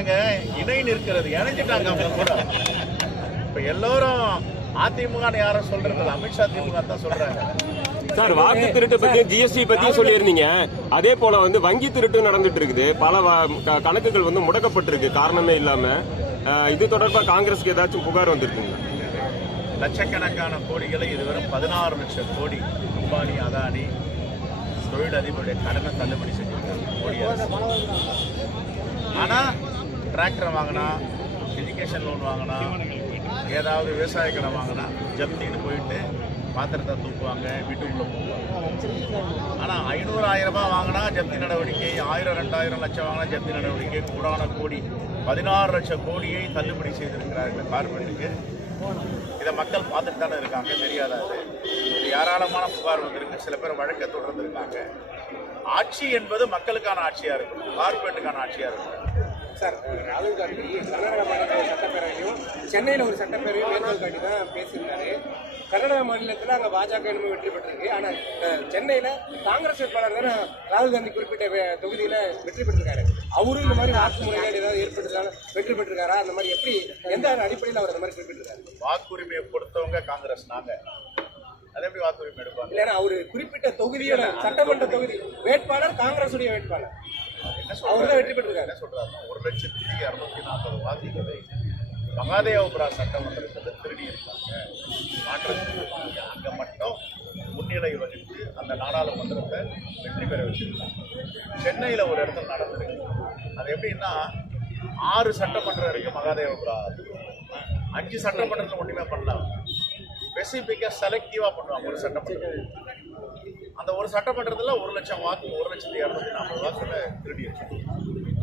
இல்லைங்க, இணை நிற்கிறது, இணைஞ்சிட்டாங்க அவங்க கூட. இப்ப எல்லாரும் அதிமுக யாரும் சொல்றது, அமித்ஷா திமுக தான் சொல்றாங்க. சார், வாக்கு திருட்டு பத்தி ஜிஎஸ்டி பத்தியும் சொல்லியிருந்தீங்க. அதே போல வங்கி திருட்டு நடந்துட்டு இருக்குது. பல கணக்குகள் முடக்கப்பட்டிருக்கு காரணமே இல்லாம. இது தொடர்பா காங்கிரஸ்க்கு ஏதாச்சும் புகார் வந்திருக்குங்களா? லட்சக்கணக்கான கோடிகளை இதுவரை 16 லட்சம் கோடி அம்பானி அதானி தொழிலதிபருடைய கடனை தள்ளுபடி செஞ்சிருக்காங்க மோடி அரசு. ஆனா டிராக்டர் வாங்கினா, எஜுகேஷன் லோன் வாங்கினா, ஏதாவது விவசாய கடன் வாங்கினா ஜப்தின்னு போயிட்டு பாத்திரத்தை தூக்குவாங்க, வீட்டுக்குள்ள போவாங்க. ஆனா 500 1000 ரூபாய் வாங்கினா ஜப்தி நடவடிக்கை, 1000 2000 லட்சம் வாங்கினா ஜப்தி நடவடிக்கை, கூடான கோடி 16 லட்சம் கோடியை தள்ளுபடி செய்திருக்கிறார் இந்த கார்பரேட்டுக்கு. இதை மக்கள் பார்த்துட்டு தானே இருக்காங்க, தெரியாதாது. இது ஏராளமான புகார் வந்திருக்கு, சில பேர் வழக்கை தொடர்ந்து இருக்காங்க. ஆட்சி என்பது மக்களுக்கான ஆட்சியா இருக்கும், கார்பரேட்டுக்கான ஆட்சியா இருக்கும். சார், ராகுல் காந்தி கர்நாடக மாநில சட்டப்பேரவையும் சென்னையில் ஒரு சட்டப்பேரவையும் மேற்கோள் காட்டி தான் பேசியிருந்தாரு. கர்நாடக மாநிலத்தில் அங்கே பாஜக என்னமோ வெற்றி பெற்றிருக்கு. ஆனால் சென்னையில் காங்கிரஸ் வேட்பாளர் தானே ராகுல் காந்தி குறிப்பிட்ட தொகுதியில் வெற்றி பெற்றிருக்காரு. அவரும் இந்த மாதிரி வாக்கு முறைகள் ஏதாவது ஏற்பட்டதால வெற்றி பெற்றிருக்காரா? அந்த மாதிரி எப்படி, எந்த அடிப்படையில் அவர் அந்த மாதிரி குறிப்பிட்டிருக்காரு? வாக்குரிமையை கொடுத்தவங்க காங்கிரஸ், நாங்க அதை எப்படி வாக்குரிமை எடுப்பாங்க? இல்லைன்னா அவர் குறிப்பிட்ட தொகுதியோட சட்டமன்ற தொகுதி வேட்பாளர் காங்கிரஸ் உடைய வேட்பாளர் அவர் தான் வெற்றி பெற்றிருக்காரு. என்ன சொல்றாங்க? 1,240,000 வாக்குகளை மகாதேவபுரா சட்டமன்றத்தில் திருடி இருக்காங்க, மாற்றத்திருக்காங்க. அங்க மட்டும் முன்னிலை வகித்து அந்த நாடாளுமன்றத்தை வெற்றி பெற வச்சிருக்காங்க. சென்னையில் ஒரு இடத்துல நடந்திருக்கு. அது எப்படின்னா, 6 சட்டமன்றம் இருக்கு மகாதேவபுரா, 5 சட்டமன்றத்தில் ஒன்றுமே பண்ணலாம். ஸ்பெசிஃபிக்காக செலக்டிவாக பண்ணுவாங்க ஒரு சட்டமன்றத்தில். அந்த ஒரு சட்டமன்றத்தில் 1 லட்சம் வாக்கு, 1,240,000 வாக்குகளை திருடி வச்சு.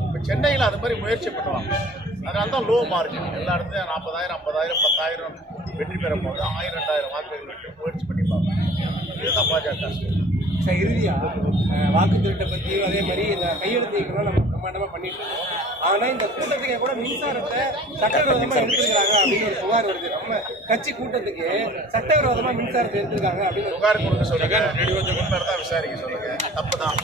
இப்போ சென்னையில் அது மாதிரி முயற்சி பண்ணுவாங்க. அதனால தான் லோ மார்ஜின். எல்லா இடத்துலையும் 40,000 50,000 10,000 வெற்றி பெறும் போது 1000 2000 வாக்குகள் வெற்றி முயற்சி பண்ணிப்பாங்க. இதுதான் பாஜக. சார், இறுதியா வாக்கு திருட்டை பற்றியும் அதே மாதிரி இந்த கையெழுத்து இயக்கம்லாம் நம்ம பிரமாண்டமாக பண்ணிட்டு இருக்கோம். ஆனால் இந்த கூட்டத்துக்கு கூட மின்சாரத்தை சட்டவிரோதமாக எடுத்துருக்காங்க அப்படின்னு ஒரு புகார் வருது. நம்ம கட்சி கூட்டத்துக்கு சட்டவிரோதமாக மின்சாரத்தை எடுத்துருக்காங்க அப்படின்னு புகார் கொடுக்க சொல்லுங்க, தான் விசாரிக்க சொல்லுங்க. தப்பு தான்.